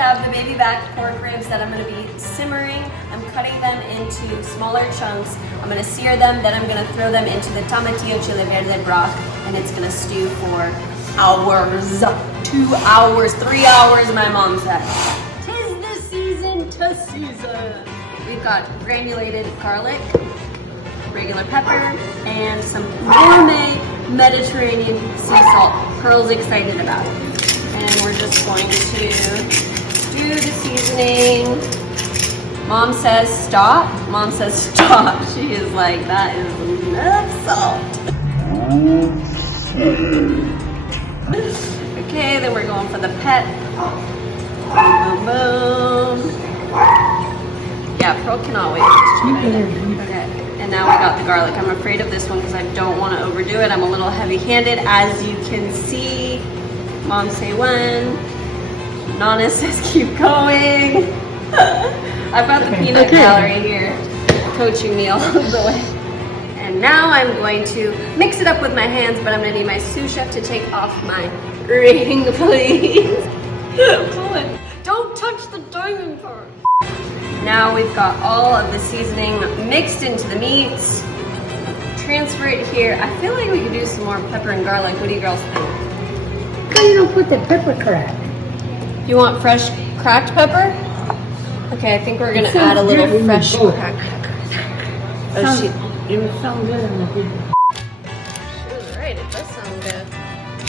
have the baby back pork ribs that I'm going to be simmering. I'm cutting them into smaller chunks. I'm going to sear them, then I'm going to throw them into the tomatillo Chile Verde broth, and it's going to stew for hours. 2 hours, 3 hours, my mom said. 'Tis the season to season. We've got granulated garlic, regular pepper, and some gourmet Mediterranean sea salt. Pearl's excited about it. And we're just going to do the seasoning. Mom says stop. Mom says stop. She is like, that is enough salt. Okay, then we're going for the pep. Boom, boom, boom. Yeah, Pearl cannot wait to try it. Okay, and now we got the garlic. I'm afraid of this one because I don't want to overdo it. I'm a little heavy-handed, as you can see. Mom say when. Nana says keep going. I've got the peanut gallery here coaching me all the way. And now I'm going to mix it up with my hands, but I'm going to need my sous chef to take off my ring, please. Pull it. Don't touch the diamond part. Now we've got all of the seasoning mixed into the meats. Transfer it here. I feel like we could do some more pepper and garlic. What do you girls think? Why you don't put the pepper crack? You want fresh cracked pepper? Okay, I think we're gonna add a little fresh cracked pepper. Oh, It would sound good on the video. She was right, it does sound good.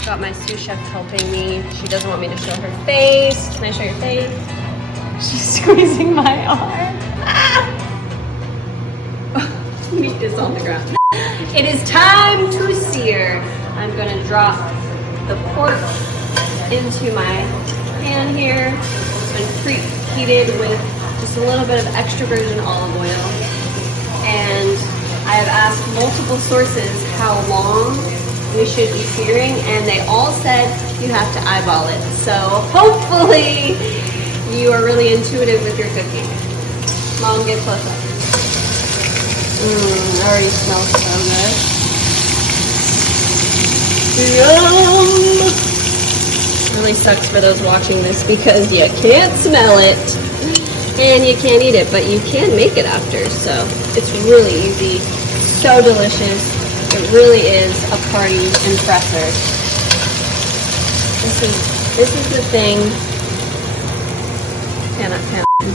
Got my sous chef helping me. She doesn't want me to show her face. Can I show your face? She's squeezing my arm. Meat is on the ground. It is time to sear. I'm gonna drop the pork into my pan here. It's been preheated with just a little bit of extra virgin olive oil. And I have asked multiple sources how long we should be searing, and they all said you have to eyeball it. So hopefully you are really intuitive with your cooking. Mom, get close up. It already smells so good. Yum! Really sucks for those watching this because you can't smell it and you can't eat it, but you can make it after. So it's really easy, so delicious. It really is a party impresser. This is the thing.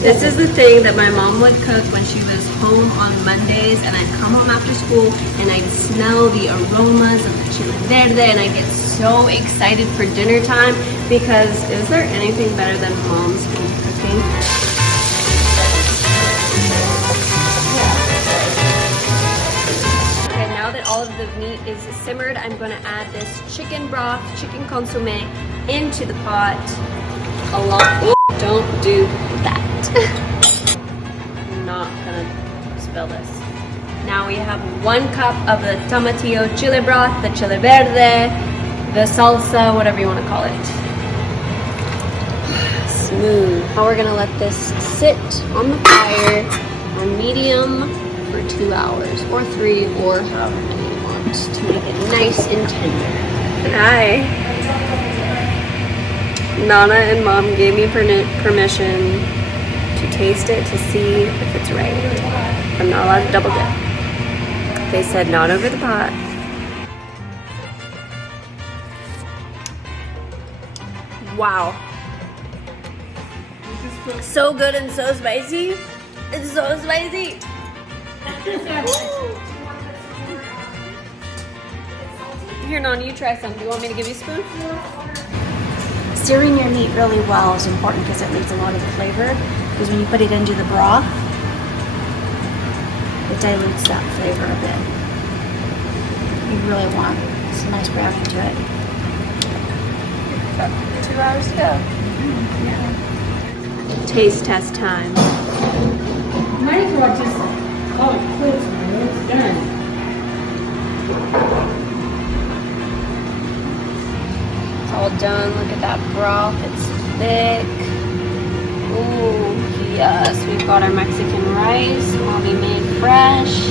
This is the thing that my mom would cook when she was home on Mondays, and I'd come home after school and I'd smell the aromas of the Chile Verde, and I get so excited for dinner time because is there anything better than mom's home cooking? Okay, now that all of the meat is simmered, I'm going to add this chicken broth, chicken consomme, into the pot. Don't do that. I'm not gonna spill this. Now we have 1 cup of the tomatillo chile broth, the chile verde, the salsa, whatever you want to call it. Smooth. Now we're gonna let this sit on the fire on medium for 2 hours, or 3, or however many you want, to make it nice and tender. Hi. Nana and Mom gave me permission to taste it to see if it's right. I'm not allowed to double dip. They said not over the pot. Wow. So good and so spicy. It's so spicy. Here, Nana, you try some. Do you want me to give you a spoon? Searing your meat really well is important because it leaves a lot of the flavor. Because when you put it into the broth, it dilutes that flavor a bit. You really want some nice browning to it. Got 2 hours to go. Yeah. Taste test time. Might as well just call it quits when it's done. All done. Look at that broth. It's thick. Ooh, yes. We've got our Mexican rice. Mommy made fresh.